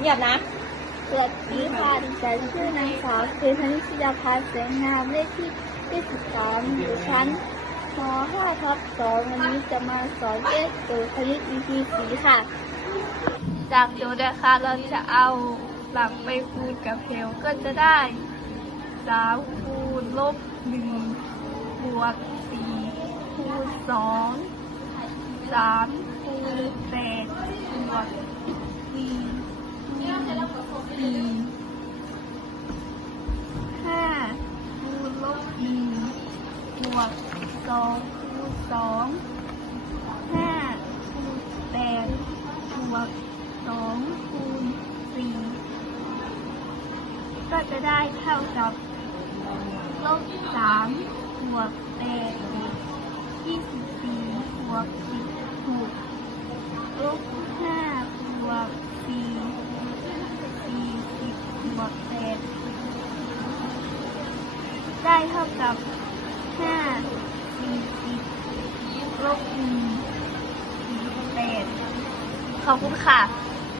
เงียบนะสวัสดีค่ะดิฉันชื่อนางสาวคือธนิชยาภาแสงงามเลขที่23อยู่ชั้นม 5 ทับ2วันนี้จะมาสอนเลขตัวคณิตวิธีสีค่ะ จากโจทย์นะคะเราจะเอาหลังไปคูณกับเพลก็จะได้3คูณลบ1บวก4คูณ2 3คูณ8บวก4คูณ สี่ห้าคูณลบหนึ่งบวกสองคูณสองห้าคูณแปดบวกสองคูณสี่ก็จะได้เท่ากับลบสามบวกแปดยี่สิบสี่บวกสิบหกลบวกสี่ สี่สิบบวกแปดได้ เท่ากับห้าลบแปดขอบคุณค่ะ